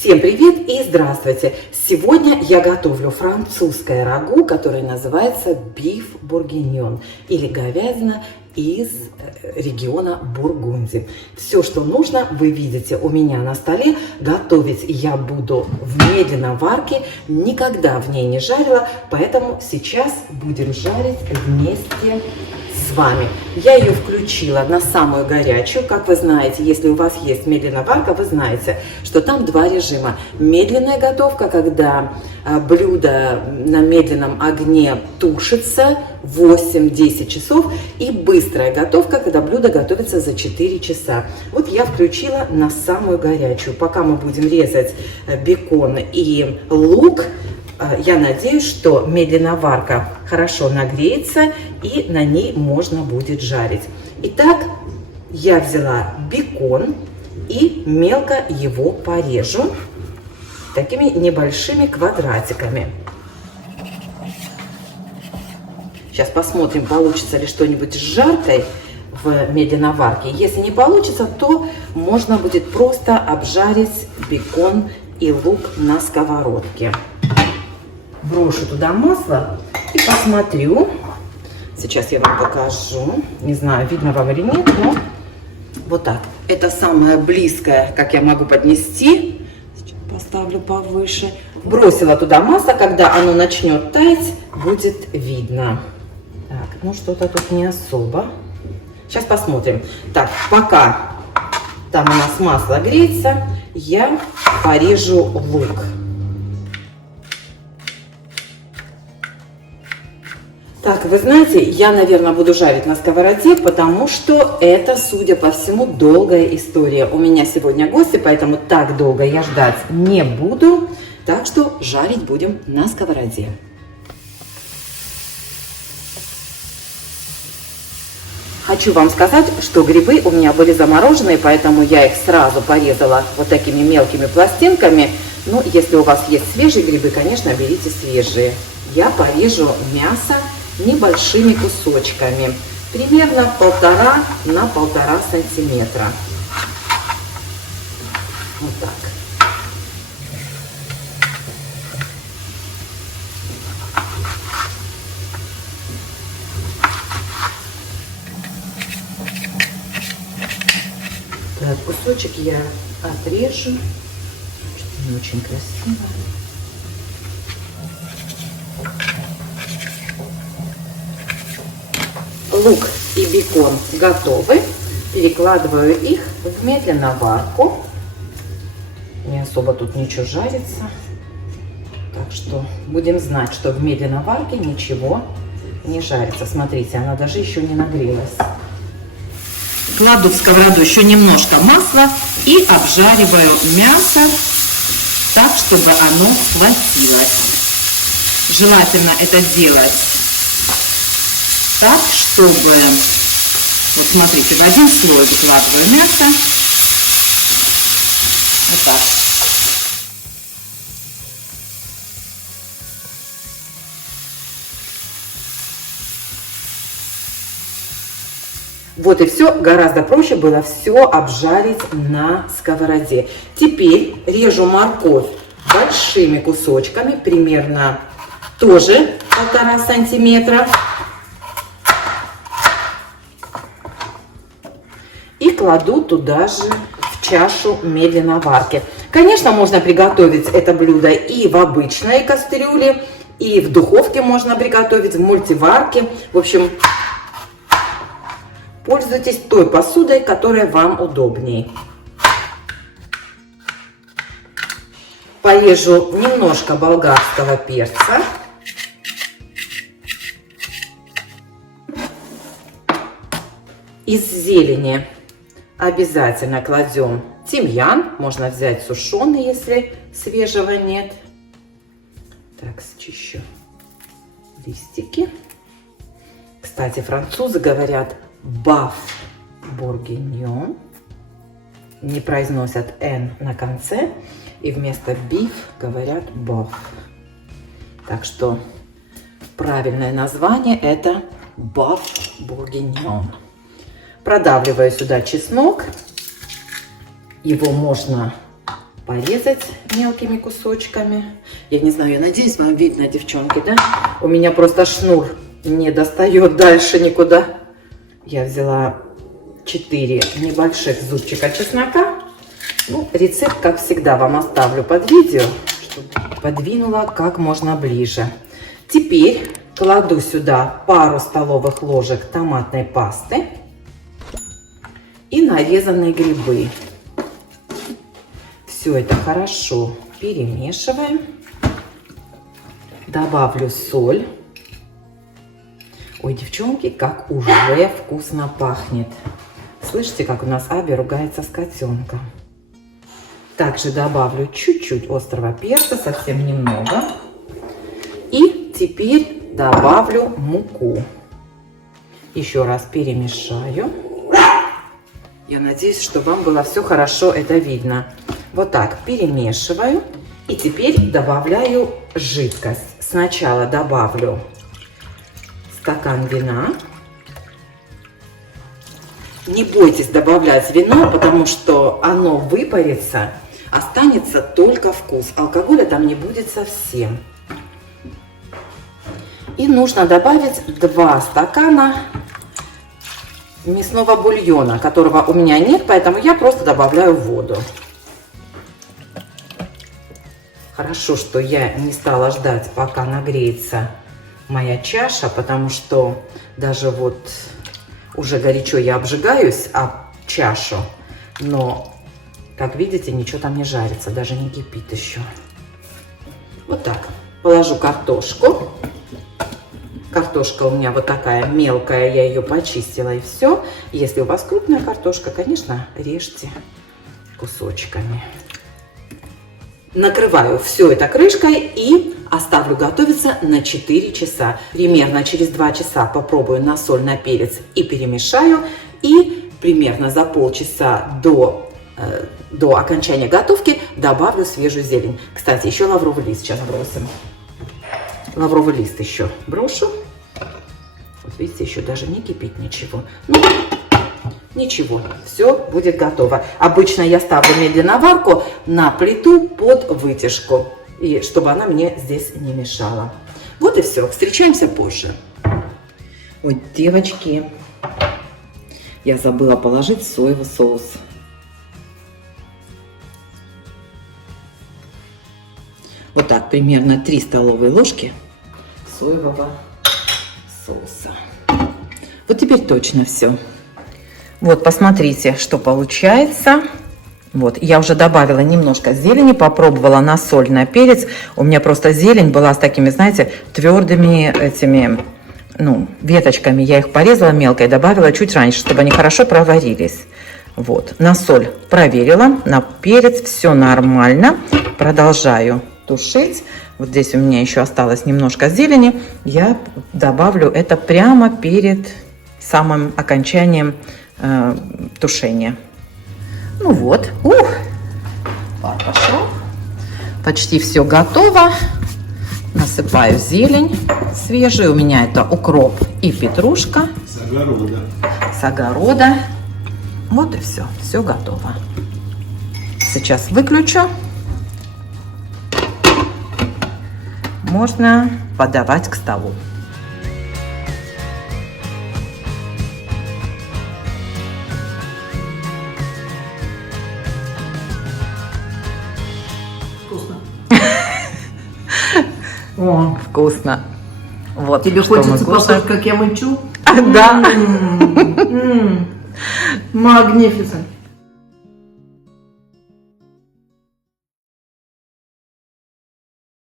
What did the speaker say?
Всем привет и здравствуйте! Сегодня я готовлю французское рагу, которое называется биф бургиньон или говядина из региона Бургундии. Все, что нужно, вы видите у меня на столе. Готовить я буду в медленной варке, никогда в ней не жарила, поэтому сейчас будем жарить вместе с вами. Я ее включила на самую горячую. Как вы знаете, если у вас есть медленная варка, вы знаете, что там два режима. Медленная готовка, когда блюдо на медленном огне тушится 8-10 часов, и быстрая готовка, когда блюдо готовится за 4 часа. Вот я включила на самую горячую. Пока мы будем резать бекон и лук, я надеюсь, что медленная варка хорошо нагреется и на ней можно будет жарить. Итак, я взяла бекон и мелко его порежу такими небольшими квадратиками. Сейчас посмотрим, получится ли что-нибудь с жаркой в медленной варке. Если не получится, то можно будет просто обжарить бекон и лук на сковородке. Брошу туда масло и посмотрю. Сейчас я вам покажу. Не знаю, видно вам или нет, но вот так. Это самое близкое, как я могу поднести. Сейчас поставлю повыше. Бросила туда масло. Когда оно начнет таять, будет видно. Так, ну что-то тут не особо. Сейчас посмотрим. Так, пока там у нас масло греется, я порежу лук. Так, вы знаете, я, наверное, буду жарить на сковороде, потому что это, судя по всему, долгая история. У меня сегодня гости, поэтому так долго я ждать не буду. Так что жарить будем на сковороде. Хочу вам сказать, что грибы у меня были замороженные, поэтому я их сразу порезала вот такими мелкими пластинками. Ну, если у вас есть свежие грибы, конечно, берите свежие. Я порежу мясо небольшими кусочками, примерно 1,5 на 1,5 сантиметра. Вот так. Так, кусочек я отрежу. Что-то не очень красиво. Лук и бекон готовы. Перекладываю их в медленную варку. Не особо тут ничего жарится. Так что будем знать, что в медленной варке ничего не жарится. Смотрите, она даже еще не нагрелась. Кладу в сковороду еще немножко масла и обжариваю мясо так, чтобы оно схватилось. Желательно это делать так, чтобы, вот смотрите, в один слой выкладываю мясо, вот так. Вот и все, гораздо проще было все обжарить на сковороде. Теперь режу морковь большими кусочками, примерно тоже 1,5 сантиметра. И кладу туда же в чашу медленной варки. Конечно, можно приготовить это блюдо и в обычной кастрюле, и в духовке можно приготовить, в мультиварке. В общем, пользуйтесь той посудой, которая вам удобней. Порежу немножко болгарского перца. Из зелени обязательно кладем тимьян. Можно взять сушеный, если свежего нет. Так, счищу листики. Кстати, французы говорят баф бургиньон. Не произносят «н» на конце. И вместо биф говорят баф. Так что правильное название это баф бургиньон. Продавливаю сюда чеснок. Его можно порезать мелкими кусочками. Я не знаю, я надеюсь, вам видно, девчонки, да? У меня просто шнур не достает дальше никуда. Я взяла 4 небольших зубчика чеснока. Ну, рецепт, как всегда, вам оставлю под видео, чтобы подвинула как можно ближе. Теперь кладу сюда пару столовых ложек томатной пасты и нарезанные грибы. Все это хорошо перемешиваем. Добавлю соль. Ой, девчонки, как уже вкусно пахнет. Слышите, как у нас Аби ругается с котенком. Также добавлю чуть-чуть острого перца, совсем немного. И теперь добавлю муку. Еще раз перемешаю. Я надеюсь, что вам было все хорошо это видно. Вот так перемешиваю. И теперь добавляю жидкость. Сначала добавлю стакан вина. Не бойтесь добавлять вино, потому что оно выпарится, останется только вкус. Алкоголя там не будет совсем. И нужно добавить 2 стакана мясного бульона, которого у меня нет, поэтому я просто добавляю воду. Хорошо, что я не стала ждать, пока нагреется моя чаша, потому что даже вот уже горячо я обжигаюсь об чашу, но, как видите, ничего там не жарится, даже не кипит еще. Вот так. Положу картошку. Картошка у меня вот такая мелкая, я ее почистила и все. Если у вас крупная картошка, конечно, режьте кусочками. Накрываю все это крышкой и оставлю готовиться на 4 часа. Примерно через 2 часа попробую на соль, на перец и перемешаю. И примерно за полчаса до окончания готовки добавлю свежую зелень. Кстати, еще лавровый лист сейчас бросим. Лавровый лист еще брошу. Вот видите, еще даже не кипит ничего. Ну, ничего, все будет готово. Обычно я ставлю медленноварку на плиту под вытяжку, и чтобы она мне здесь не мешала. Вот и все. Встречаемся позже. Ой, девочки, я забыла положить соевый соус. Вот так, примерно 3 столовые ложки соевого соуса. Вот теперь точно все. Вот, посмотрите, что получается. Вот, я уже добавила немножко зелени, попробовала на соль, на перец. У меня просто зелень была с такими, знаете, твердыми этими, ну, веточками. Я их порезала мелко и добавила чуть раньше, чтобы они хорошо проварились. Вот, на соль проверила, на перец все нормально. Продолжаю тушить. Вот здесь у меня еще осталось немножко зелени. Я добавлю это прямо перед самым окончанием тушения. Ну вот, пар пошел. Почти все готово. Насыпаю зелень свежую. У меня это укроп и петрушка. С огорода. С огорода. Вот и все. Все готово. Сейчас выключу. Можно подавать к столу. О, Вкусно. Вот. тебе хочется послушать, как я мычу? Да. Magnificent.